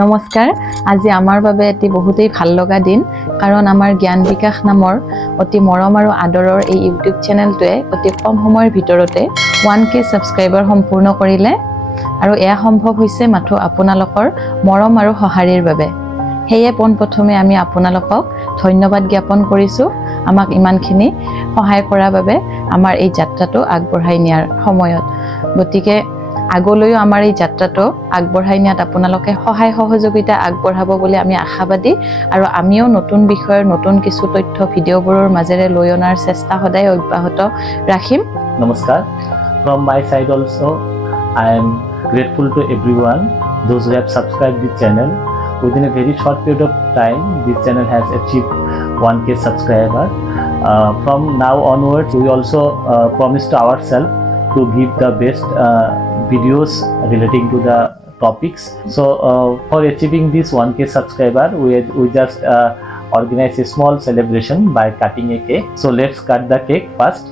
নমস্কাৰ আজি আমাৰ বাবে এটি বহুতেই ভাল লগা দিন কাৰণ আমাৰ জ্ঞান বিকাশ নামৰ অতি মৰম আৰু আদৰৰ এই ইউটিউব চেনেলটোৱে অতি কম সময়ৰ ভিতৰতে 1K সাবস্ক্ৰাইবাৰ সম্পূৰ্ণ কৰিলে আৰু এয়া সম্ভৱ হৈছে মাথো আপোনালোকৰ মৰম আৰু সহাৰিৰ বাবে হেয়ে পোনপ্ৰথমে আমি আপোনালোকক ধন্যবাদ জ্ঞাপন কৰিছো আমাক ইমানখিনি সহায় কৰাৰ বাবে আমাৰ এই যাত্ৰাটো আগবঢ়াই নিয়াৰ সময়ত গতিকে আগলৈও আমাৰ এই যাত্ৰাটো আগবঢ়াই নিয়াত আপোনালোকে সহায় সহযোগিতা আগবঢ়াব বুলি আমি আশাবাদী আৰু আমিও নতুন বিষয়ৰ নতুন কিছু তথ্য ভিডিঅ'বোৰৰ মাজেৰে লৈ অনাৰ চেষ্টা সদায় অব্যাহত ৰাখিম Namaskar. From my side also, I am grateful to everyone, those who have subscribed the channel. Within a very short period of time, this channel has achieved 1K subscriber. From now onwards, we also promise to ourselves to give the best videos relating to the topics. So for achieving this 1K subscriber, we just organize a small celebration by cutting a cake. So let's cut the cake first.